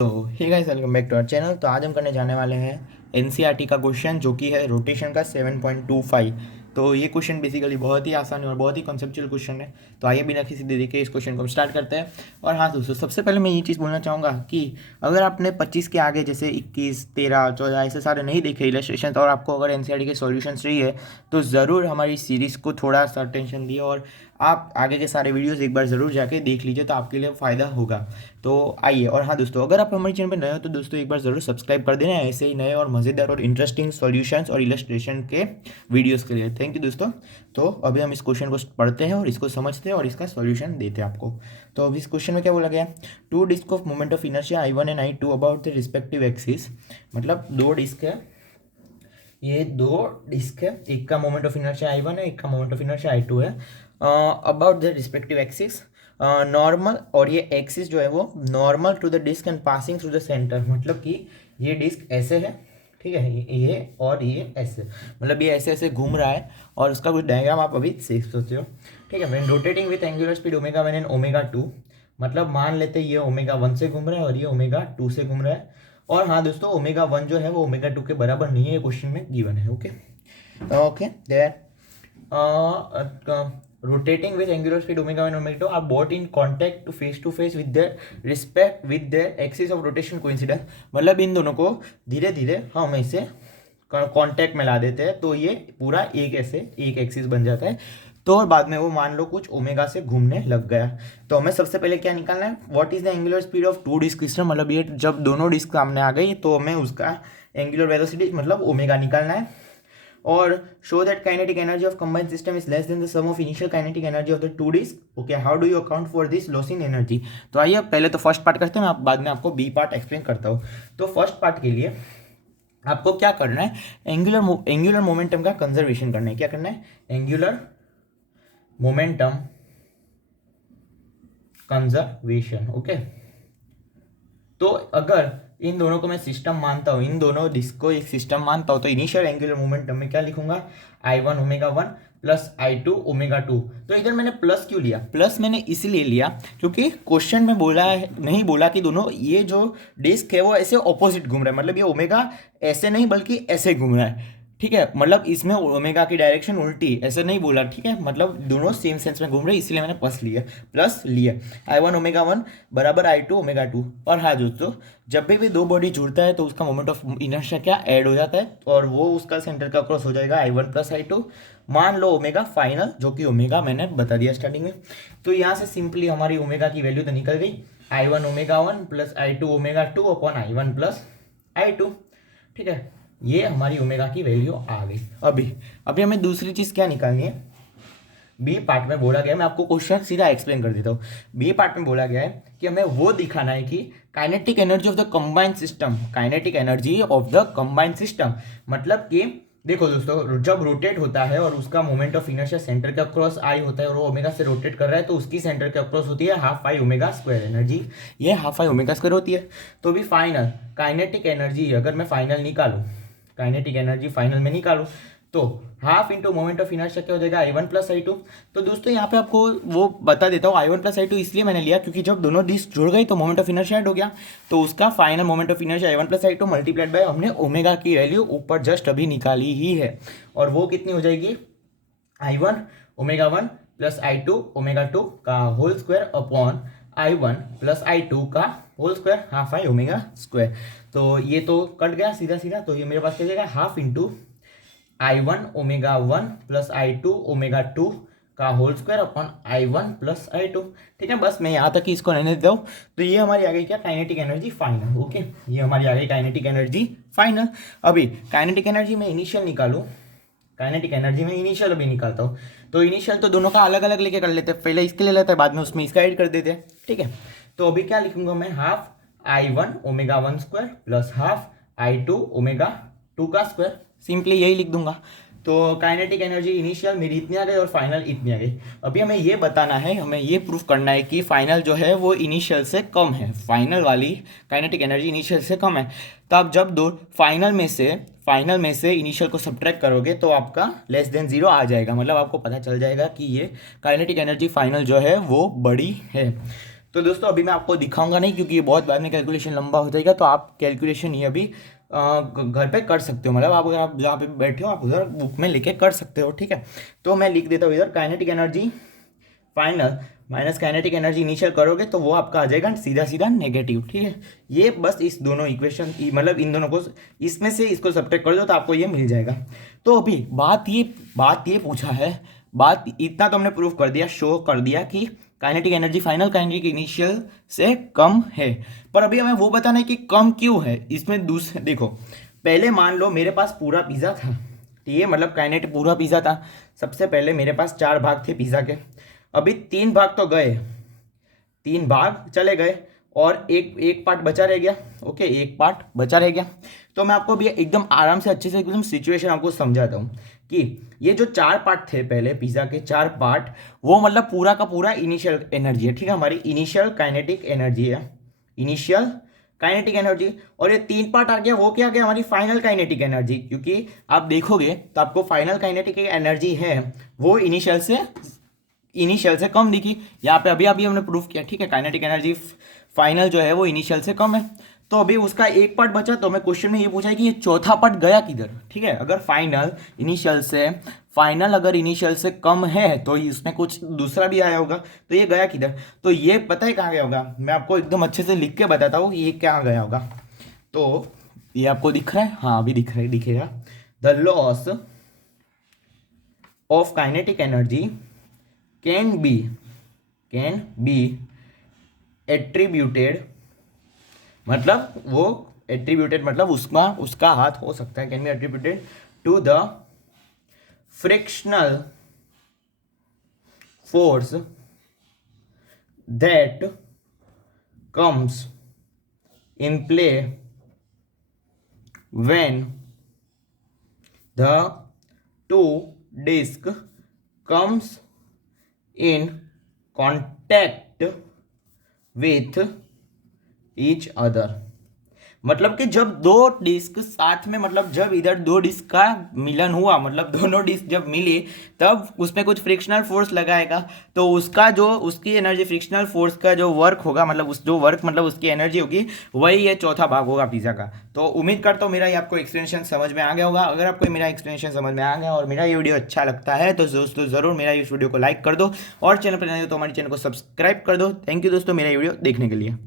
तो hey guys, welcome back to our channel. तो आज हम करने जाने वाले हैं एनसीईआरटी का क्वेश्चन जो कि है रोटेशन का 7.25। तो ये क्वेश्चन बेसिकली बहुत ही आसान है और बहुत ही कॉन्सेप्चुअल क्वेश्चन है। तो आइए बिना किसी देरी के इस क्वेश्चन को हम स्टार्ट करते हैं। और हाँ दोस्तों, सबसे पहले मैं ये चीज़ बोलना चाहूँगा कि अगर आपने 25 के आगे जैसे 21, 13, 14 ऐसे सारे नहीं देखे इलस्ट्रेशन और आपको अगर एनसीईआरटी के सॉल्यूशन चाहिए तो ज़रूर हमारी सीरीज़ को थोड़ा सा अटेंशन दिए और आप आगे के सारे वीडियोस एक बार ज़रूर जाके देख लीजिए, तो आपके लिए फ़ायदा होगा। तो आइए, और हाँ दोस्तों, अगर आप हमारे चैनल पर नए हो तो दोस्तों एक बार ज़रूर सब्सक्राइब कर देना ऐसे ही नए और मज़ेदार और इंटरेस्टिंग सॉल्यूशंस और इलस्ट्रेशन के वीडियोस के लिए। थैंक यू दोस्तों। तो अभी हम इस क्वेश्चन को पढ़ते हैं और इसको समझते हैं और इसका सॉल्यूशन देते हैं आपको। तो अभी इस क्वेश्चन में क्या बोला गया है, two disc of moment of inertia I1 and I2 about the respective axis. मतलब दो डिस्क है, ये दो डिस्क है, एक का मोमेंट ऑफ इनर्शिया I1 है, एक का मोमेंट ऑफ इनर्शिया I2 है। About the respective axis normal, और ये एक्सिस जो है वो normal to the disc and passing through the centre. मतलब कि ये डिस्क ऐसे है, ठीक है, ये और ये ऐसे, मतलब ये ऐसे ऐसे घूम रहा है और उसका कुछ डायग्राम आप अभी सीख सकते हो। ठीक है, when rotating with angular speed omega 1 and omega 2, मतलब मान लेते ये ओमेगा 1 से घूम रहा है और ये ओमेगा 2 से घूम रहा है। और हाँ दोस्तों, ओमेगा 1 जो है वो ओमेगा 2 के बराबर नहीं है, क्वेश्चन में गिवन है। Okay okay there rotating with angular speed omega 1 omega 2 are brought in contact to face with their respect with their axis of rotation coincidence। मतलब इन दोनों को धीरे धीरे हम ऐसे कांटेक्ट में ला देते हैं तो ये पूरा एक ऐसे एक एक्सिस बन जाता है। तो और बाद में वो मान लो कुछ ओमेगा से घूमने लग गया। तो हमें सबसे पहले क्या निकालना है, what is the angular speed of two disc system. मतलब ये जब दोनों डिस्क सामने आ गई तो हमें उसका एंगुलर वेलोसिटी मतलब ओमेगा निकालना है। और show that kinetic energy of combined system is less than the sum of initial kinetic energy of the two disks। okay, how do you account for this loss in energy। तो आइए पहले तो first part करते हैं, मैं बाद में आपको बी पार्ट एक्सप्लेन करता हूँ। तो फर्स्ट पार्ट के लिए आपको क्या करना है, एंगुलर मोमेंटम का कंजर्वेशन करना है। क्या करना है, एंगुलर मोमेंटम कंजर्वेशन। ओके, तो अगर इन दोनों को मैं सिस्टम मानता हूँ, इन दोनों डिस्क को एक सिस्टम मानता हूँ, तो इनिशियल एंगुलर मोमेंटम में क्या लिखूंगा, I1 omega 1 plus I2 omega 2। तो इधर मैंने प्लस क्यों लिया, प्लस मैंने इसलिए लिया क्योंकि क्वेश्चन में बोला है, नहीं बोला कि दोनों ये जो डिस्क है वो ऐसे ऑपोजिट घूम रहा है। मतलब ये ओमेगा ऐसे नहीं बल्कि ऐसे घूम रहा है। ठीक है, मतलब इसमें ओमेगा की डायरेक्शन उल्टी, ऐसे नहीं बोला। ठीक है, मतलब दोनों सेम सेंस में घूम रहे, इसलिए मैंने प्लस लिया। I1 ओमेगा 1 बराबर I2 ओमेगा 2। और हाँ दोस्तों, जब भी दो बॉडी जुड़ता है तो उसका मोमेंट ऑफ इनर्शिया क्या ऐड हो जाता है और वो उसका सेंटर का क्रॉस हो जाएगा I1 प्लस I2। मान लो ओमेगा फाइनल, जो कि ओमेगा मैंने बता दिया स्टार्टिंग में। तो यहाँ से सिंपली हमारी ओमेगा की वैल्यू तो निकल गई, I1 omega 1 plus I2 omega 2 upon I1 plus I2। ठीक है, ये हमारी ओमेगा की वैल्यू आ गई। अभी हमें दूसरी चीज क्या निकालनी है, बी पार्ट में बोला गया है, मैं आपको क्वेश्चन सीधा एक्सप्लेन कर देता हूँ। बी पार्ट में बोला गया है कि हमें वो दिखाना है कि kinetic energy of the combined system, kinetic energy of the combined system. मतलब कि देखो दोस्तों, जब रोटेट होता है और उसका मोमेंट ऑफ इनर्शिया सेंटर के अक्रॉस आई होता है और वो ओमेगा से रोटेट कर रहा है, तो उसकी सेंटर के अक्रॉस होती है half I omega square energy. ये हाफ आई ओमेगा स्क्वायर होती है। तो भी फाइनल काइनेटिक एनर्जी अगर मैं फाइनल निकालूं, काइनेटिक एनर्जी फाइनल में निकालूं, तो half into moment of inertia क्या हो जाएगा, I1 प्लस I2। तो दोस्तों यहाँ पे आपको वो बता देता हूँ, I1 प्लस I2 इसलिए मैंने लिया क्योंकि जब दोनों डिस्क जुड़ गई तो मोमेंट ऑफ इनर्शिया ऐड हो गया। तो उसका final moment of inertia I1 plus I2 multiplied by हमने ओमेगा की वैल्यू ऊपर जस्ट अभी निकाली ही है, और वो कितनी हो जाएगी, I1 omega 1 plus I2 omega 2 का whole square upon I1 plus I2 का whole square half I omega square. तो ये तो कट गया सीधा सीधा, तो ये मेरे पास क्या जाएगा, half into I1 omega 1 plus I2 omega 2 का whole square upon I1 plus I2। ठीक है, बस मैं यहाँ तक ही इसको रहने देता हूँ। तो ये हमारी आ गई क्या, काइनेटिक एनर्जी फाइनल। ओके, ये हमारी आ गई काइनेटिक एनर्जी फाइनल। अभी काइनेटिक एनर्जी में इनिशियल निकालूँ, काइनेटिक एनर्जी में इनिशियल अभी निकालता हूँ। तो इनिशियल तो दोनों का अलग अलग लेके कर लेते हैं, पहले इसके ले लेते हैं, बाद में उसमें इसका ऐड कर देते हैं। ठीक है, तो अभी क्या लिखूंगा मैं, half I1 omega 1 square plus half I2 omega 2 का स्क्वायर, सिंपली यही लिख दूंगा। तो काइनेटिक एनर्जी इनिशियल मेरी इतनी आ गई और फाइनल इतनी आ गई। अभी हमें ये बताना है, हमें ये प्रूफ करना है कि फाइनल जो है वो इनिशियल से कम है, फाइनल वाली काइनेटिक एनर्जी इनिशियल से कम है। तो आप जब दो फाइनल में से इनिशियल को सब्ट्रैक्ट करोगे तो आपका लेस देन जीरो आ जाएगा, मतलब आपको पता चल जाएगा कि ये काइनेटिक एनर्जी फाइनल जो है वो बड़ी है। तो दोस्तों अभी मैं आपको दिखाऊंगा नहीं, क्योंकि ये बहुत बाद में कैलकुलेशन लंबा हो जाएगा, तो आप कैलकुलेशन ये अभी घर पे कर सकते हो, मतलब आप अगर आप जहाँ पे बैठे हो आप उधर बुक में लेके कर सकते हो, ठीक है। तो मैं लिख देता हूँ इधर, kinetic energy final minus kinetic energy initial करोगे तो वो आपका आ जाएगा सीधा सीधा नेगेटिव, ठीक है। ये बस इस दोनों इक्वेशन मतलब इन दोनों को इसमें से इसको सब्ट्रैक्ट कर दो तो आपको ये मिल जाएगा। तो अभी बात ये पूछा है, बात इतना तो हमने प्रूव कर दिया, शो कर दिया कि kinetic energy final kinetic initial से कम है, पर अभी हमें वो बताना है कि कम क्यों है। इसमें दूसरे देखो, पहले मान लो मेरे पास पूरा पिज़्ज़ा था, ठीक है, मतलब काइनेटिक पूरा पिज़्ज़ा था। सबसे पहले मेरे पास 4 भाग थे पिज़्ज़ा के, अभी 3 भाग तो गए, 3 भाग चले गए और एक पार्ट बचा रह गया। ओके, एक पार्ट बचा रह गया। तो मैं आपको भी एकदम आराम से अच्छे से एकदम सिचुएशन आपको समझाता हूँ कि ये जो 4 पार्ट थे पहले पिज़्ज़ा के 4 पार्ट, वो मतलब पूरा का पूरा इनिशियल एनर्जी है, ठीक है, हमारी इनिशियल काइनेटिक एनर्जी है, इनिशियल काइनेटिक एनर्जी। और ये 3 पार्ट आ गया, वो क्या आ गया, हमारी फाइनल काइनेटिक एनर्जी। क्योंकि आप देखोगे तो आपको फाइनल काइनेटिक एनर्जी है वो इनिशियल से कम दिखी। यहाँ पे अभी अभी हमने प्रूफ किया, ठीक है, काइनेटिक एनर्जी फाइनल जो है वो इनिशियल से कम है। तो अभी उसका एक पार्ट बचा, तो हमें क्वेश्चन में ये पूछा है कि ये चौथा पार्ट गया किधर, ठीक है। अगर फाइनल अगर इनिशियल से कम है तो इसमें कुछ दूसरा भी आया होगा, तो ये गया किधर, तो ये पता है कहाँ गया होगा। मैं आपको एकदम अच्छे से लिख के बताता हूँ कि ये कहाँ गया होगा। तो ये आपको दिख रहा है, हाँ अभी दिखेगा। The loss of kinetic energy can be attributed, मतलब वो एट्रीब्यूटेड मतलब उसका हाथ हो सकता है, can be attributed to the frictional force that comes in play when the two disc comes in contact with each other। मतलब कि जब दो डिस्क साथ में, मतलब जब इधर दो डिस्क का मिलन हुआ, मतलब दोनों डिस्क जब मिली तब उसमें कुछ फ्रिक्शनल फोर्स लगाएगा, तो उसकी एनर्जी फ्रिक्शनल फोर्स का जो वर्क होगा, मतलब मतलब उसकी एनर्जी होगी, वही ये चौथा भाग होगा पिज़्ज़ा का। तो उम्मीद करता हूँ मेरा ये आपको एक्सप्लेनेशन समझ में आ गया होगा। अगर आपको मेरा एक्सप्लेनेशन समझ में आ गया और मेरा ये वीडियो अच्छा लगता है तो दोस्तों ज़रूर मेरा इस वीडियो को लाइक कर दो, और चैनल पर नहीं हो तो हमारे चैनल को सब्सक्राइब कर दो। थैंक यू दोस्तों मेरा ये वीडियो देखने के लिए।